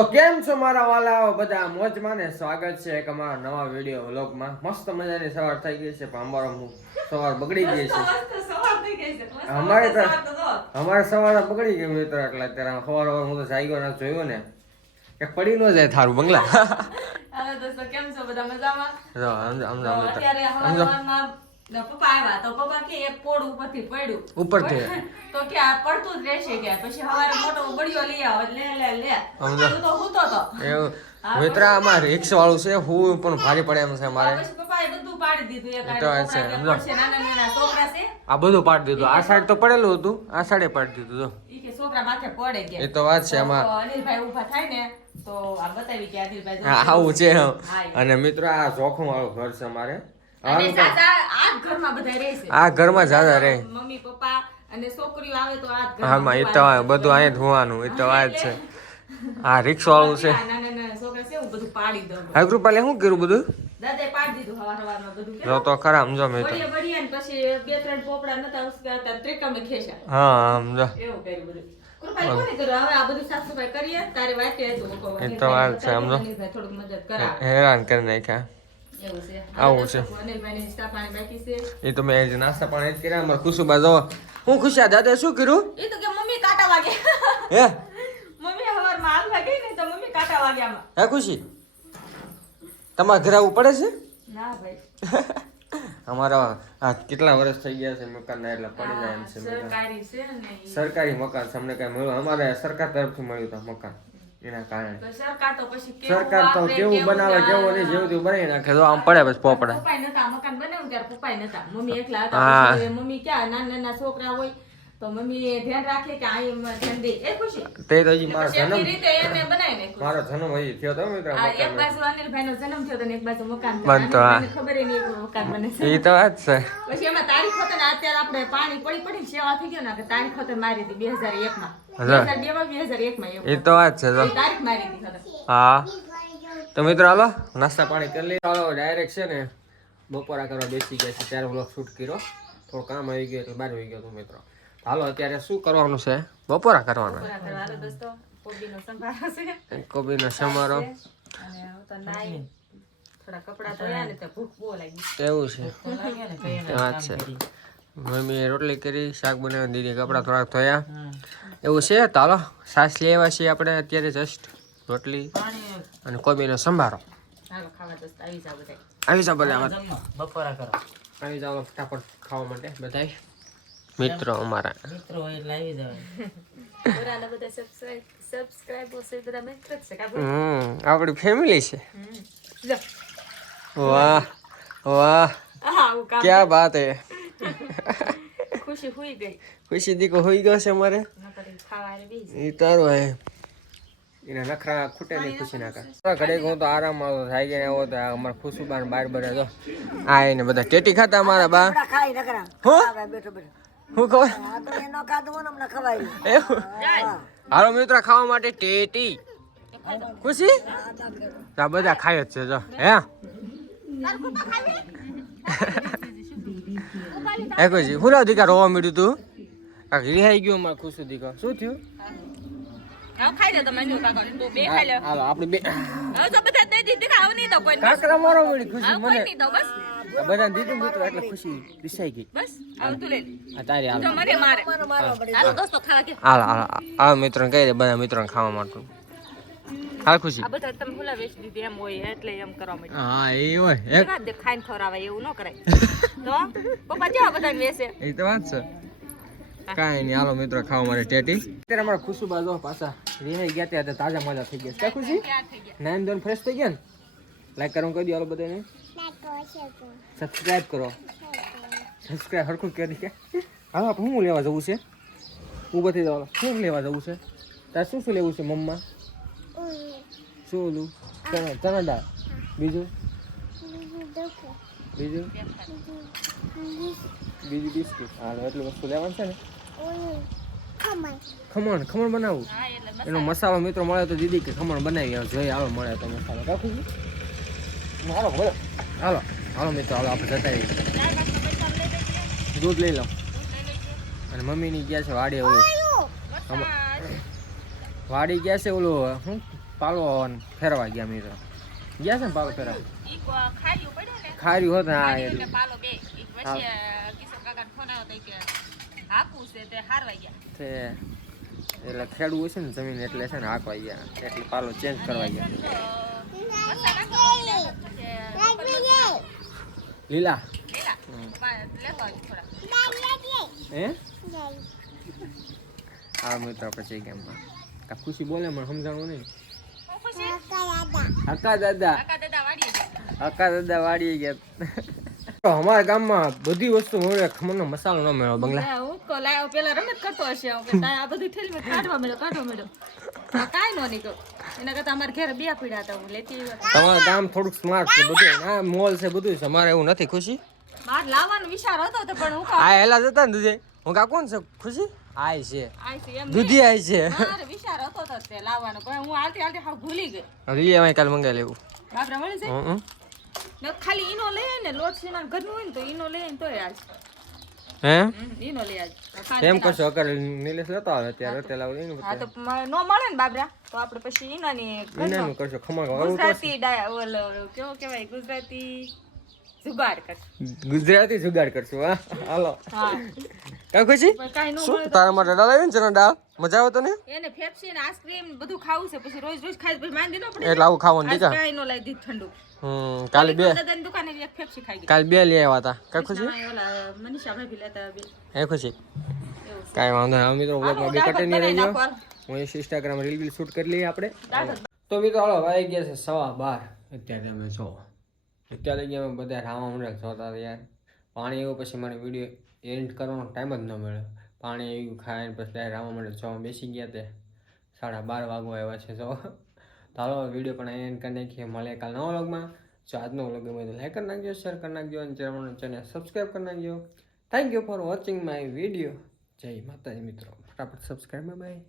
તો કેમ છો મારા વાલાઓ? બધા મોજમાં ને સ્વાગત છે એક અમારા નવા વીડિયો વ્લોગમાં. મસ્ત મજાની સવાર થઈ ગઈ છે પણ અમારો સવાર બગડી ગઈ છે. અમારે તો અમારે સવારે બગડી ગઈ મિત્રો એટલે અત્યારે સવાર સવાર હું તો જાગ્યો ને જોયું ને કે પડી ન જાય થારું બંગલા. હવે દોસ્તો કેમ છો? બધા મજામાં? જો સમજો સમજો પપ્પા આવ્યા. તો પપ્પા કે એક પોડ ઉપરથી પડ્યું. ઉપરથી. તો કે આ પડતું જ રહેશે કે. પછી હવારે મોટો ગળિયો લઈ આવો. લે લે લે. સમજો. તો હૂતો તો એવું. મિત્ર રિક્સ વાળું છે હું પણ ભારે પડે એમ છે મારે. પછી પપ્પાએ બધું પાડી દીધું. એક એ તો હારે. છે, છોકરા કે સમજો. પડશે, નાના નાના છોકરા છે. આ બધું પાડી દીધું. આ સાઈડ તો પડેલું હતું. આ સાઈડે પાડી દીધું એ તો વાત છે આમાં. આવું છે અને મિત્રો આ જોખમ વાળું ઘર છે અમારે આ જ ઘરમાં બધા રહે આ ઘરમાં જાજા રહે. મમ્મી પપ્પા અને છોકરીઓ આવે તો આ જ ઘરમાં હામાં એ તો બધું અહીંયા જ હોવાનું એ તો છે. આ રિક્સ છે. આ નાના છે હું કૃપાલે શું કર્યું બધું? જો તો ખરા સમજો મેં તો. હા સમજો હેરાન કરી નાખ્યા. આવું છે. એ તો મેં નાસ્તા પાણી જ કર્યા અમારે ખુશુબા જવા હું ખુશા દાદા શું કર્યું? એ તો કે મમ્મી કાંટા વાગે. હે? મમ્મી હવારમાં આગ લાગી ને તો મમ્મી કાંટા આમાં. હે ખુશી? તમારે ઘરે આવવું પડે છે? ના ભાઈ. અમારા આ કેટલા વર્ષ થઈ ગયા છે મકાન એટલે પડી જાય એમ છે સરકારી છે ને સરકારી મકાન છે અમને કઈ મળ્યું. અમારે સરકાર તરફથી મળ્યું હતું મકાન. એના કારણે. સરકાર તો પછી કેવું સરકાર તો કેવું બનાવે કેવું નહીં જેવું તેવું બનાવી નાખે. તો આમ પડે બસ પોપડા. પપ્પાએ નતા મકાન બનાવ્યું ત્યારે પપ્પાએ નતા. મમ્મી એકલા હતા મમ્મી ક્યાં નાના નાના છોકરા હોય તો મમ્મી ધ્યાન રાખે કે આ એમાં એ ખુશી. તે તો હજી મારો જન્મ રીતે એને બનાવી મારો જન્મ હજી થયો તો મિત્ર આ એક બાજુ અનિલભાઈનો જન્મ થયો તો એક બાજુ મકાન બનતો, હા. ખબર ય નહીં મકાન બને છે. એ તો વાત છે. પછી એમાં તારીખ હોતે ને અત્યારે આપણે પાણી પડી પડી સેવા થઈ ગયો ને કે તારીખ હોતે મારી હતી બે હજાર એક માં. બે હા. હજાર બે માં બે હજાર એક માં એ તો વાત છે તારીખ મારી હતી હા. તો મિત્રો હાલો નાસ્તા પાણી કરી લઈએ. હાલો ડાયરેક્ટ છે ને બપોરા કરવા બેસી ગયા છે ત્યારે વ્લોગ શૂટ કર્યો. થોડું કામ આવી ગયું એટલે બહાર આવી ગયો હતો મિત્રો. હાલો અત્યારે શું કરવાનું છે? બપોરા કરવાના? કોબીનો છે. કોબીનો સમારો એવું છે. વાત છે. મમ્મીએ રોટલી કરી શાક બનાવ્યું દીદી કપડાં થોડાક ધોયા. એવું છે? તો હાલો સાસ લેવા છીએ આપણે અત્યારે જસ્ટ રોટલી અને કોબીનો સંભારો. આવી જાવ બધા આવી જાઓ બધા બપોરા કરો. આવી જાઓ ફટાફટ ખાવા માટે બધાય. મિત્રો અમારા. મિત્રો એટલે આવી જાવ બરાબર બધા સબસ્ક્રાઇબ સબસ્ક્રાઇબ છે બધા મિત્ર છે હમ આપણી ફેમિલી છે. વાહ વાહ ક્યાં બાત હે? ખુશી હુઈ ગઈ. ખુશી દીકો હોઈ ગયો છે અમારે બેસી એ તારો હે. એના નખરા ખૂટે નહીં ખુશી નાખા ઘડીક હું તો આરામ આવતો થાય ગયા આવો તો અમારે અમારા ખુશુબાન બાર બરે તો આ એને બધા ટેટી ખાતા અમારા બા. ખાઈ નખરા હો? બેઠો બેઠો. હું ખબર? આ તો એનો ખાધું હોય ને હમણાં ખવાય. એવું? હાલો મિત્રો ખાવા માટે ટેટી. ખુશી? આ બધા ખાય જ છે જો. હે? હે ખુશી હું દીકા રોવા મળ્યું તું? આ રિહાઈ ગયું અમારે ખુશી દીકા. શું થયું? ખાઈ લે તમે જો કાકા તો બે ખાઈ લે. હાલો આપણે બે હવે તો બધા દઈ દીધી ખાવ નહીં તો કોઈ કાકરા મારો મળી ખુશી કોઈ નહીં તો બસ. આ દીધું મિત્રો એટલે ખુશી રિસાઈ ગઈ. બસ હવે તું લે. લે. આ તારી હાલો. મને મારે હાલો દોસ્તો ખાવા કે હાલો હાલો. આ મિત્રોને કહી દે બધા મિત્રોને ખાવા માટે. ખુશી. આ બધા તમે ભૂલા વેચી દીધી એમ હોય એટલે એમ કરવા માંડ્યા. હા એ હોય એક. ખાઈને ખવડાવાય એવું ન કરાય. તો પપ્પા કેવા બધા વેચે? એ તો વાત છે. કાંઈ નહીં. હાલો મિત્રો ખાવા માટે ટેટી. અત્યારે અમારા ખુશુબા જો પાછા રિહાઈ ગયા ત્યાં તાજા મજા થઈ ગયા ક્યાં ખુશી? નાઈન ધોરણ ફ્રેશ થઈ ગયા ને? લાઈક કરવાનું કહી દો હાલો બધાને. સબસ્ક્રાઇબ કરો. સબસ્ક્રાઇબ હરખું કરી કે. હાલો આપણે શું લેવા જવું છે? ઊભા થઈ જવાનું શું લેવા જવું છે? તારે શું શું લેવું છે મમ્મા? શું ઓલું? ચણા ચણા દાળ. બીજું? બીજું? બીજું બિસ્કીટ. હા એટલું વસ્તુ લેવાનું છે ને. ખમણ. ખમણ બનાવવું એનો મસાલો મિત્રો મળે તો દીદી કે ખમણ બનાવી આવો જોઈએ હાલો મળે તો મસાલો. રાખું. હાલો બોલો હાલો હાલો મિત્રો હાલો આપણે જતા રહીએ દૂધ લઈ લો અને મમ્મીની ગયા છે વાડી ઓલું. વાડી ગયા છે ઓલું શું પાલો ફેરવા ગયા મિત્રો. ગયા છે ને પાલો ફેરવા? ખાર્યું પડ્યું હોત હા એટલે હાકું છે તે હારવા ગયા. તે એટલે ખેડવું છે ને જમીન એટલે છે ને હાકવા ગયા. એટલે પાલો ચેન્જ કરવા ગયા. લીલા. હા? મિત્રો પછી ગેમમાં ખુશી બોલે મને સમજાણું નહીં. હકા દાદા. હકા દાદા વાડીએ ગયા. અમારા ગામમાં બધી વસ્તુ મળે ખમણનો મસાલો ન મળ્યો બંગલા. હું તો લાયો પેલા રમત કરતો હશે હું કે તારે આ બધી થેલીમાં કાઢવા મળ્યો કાઢવા મળ્યો કાઈ નો નીકળ્યો એના કરતા અમારા ઘેર બે પીડા હતા હું લેતી. તમારું ગામ થોડુંક સ્માર્ટ છે બધું. આ મોલ છે બધું છે. અમારે એવું નથી ખુશી. બહાર લાવવાનો વિચાર હતો તો પણ હું આ હેલા જતા ને દુજે હું કા કોણ છે? ખુશી? આય છે. દૂધી આય છે. મારે વિચાર હતો તો તે લાવવાનો પણ હું આલતી આલતી હા ભૂલી ગઈ. લઈ આવે કાલ મંગાઈ લેવું. બાપરા મળી છે? ખાલી ઈનો લઈ ને લોટ સીના ઘરનું હોય ને તો ઈનો લઈ તો આજ. હે? ઈનો લઈ આજ. એમ કરશો અગર નિલેશ લેતો આવે ત્યારે તેલા એનું હા તો નો મળે ને બાબરા તો આપણે પછી ઈનાની ઘરનો એનું કરશો ખમણ ગુજરાતી ડાય ઓલો કેવો કહેવાય ગુજરાતી જુગાડ ગુજરાતી જુગાડ કરશું હા? હાલો. હા. કા ખુશી શું? તારા માટે ડાળ આવી ને ચણા મજા આવે તને? એને ફેફસી ને આઈસ્ક્રીમ બધું ખાવું છે પછી રોજ રોજ ખાઈ પછી માંદી ન પડે એટલે આવું ખાવાનું દીધા? કાંઈ નો લઈ દીધું ઠંડુ. હમ કાલે બે દાદાની દુકાને એક ફેફસી ખાઈ ગઈ. કાલે બે લઈ આવ્યા હતા. કા ખુશી મનીષા ભાભી લેતા બે. હે ખુશી કાઈ વાંધો નહીં. મિત્રો વ્લોગમાં બે દાળ કટે નહીં રહી ગયો. હું ઇન્સ્ટાગ્રામ રીલ બીલ શૂટ કરી લઈએ આપણે. તો મિત્રો હાલો વાઈ ગયા છે સવા બાર. અત્યારે અમે જો અત્યારે ગયા બધા રાવા મંડળ જોતા યાર. પાણી એવું પછી મને વીડિયો એન્ડ કરવાનો ટાઈમ જ ન મળ્યો. પાણી એવું ખાઈને પછી રામા મંડળ જોવા બેસી ગયા તે. સાડા બાર વાગો આવ્યા છે, જો. તો વીડિયો પણ એન્ડ કરી નાખીએ. મળે કાલ નવા વ્લોગમાં જો આજનો વ્લોગ ગમે તો લાઈક કરી નાખજો શેર કરી નાખજો અને ચેનલ ચેનલ સબસ્ક્રાઈબ કરી નાખજો. Thank you for watching my video જય માતાજી મિત્રો. ફટાફટ સબસ્ક્રાઈબ બાય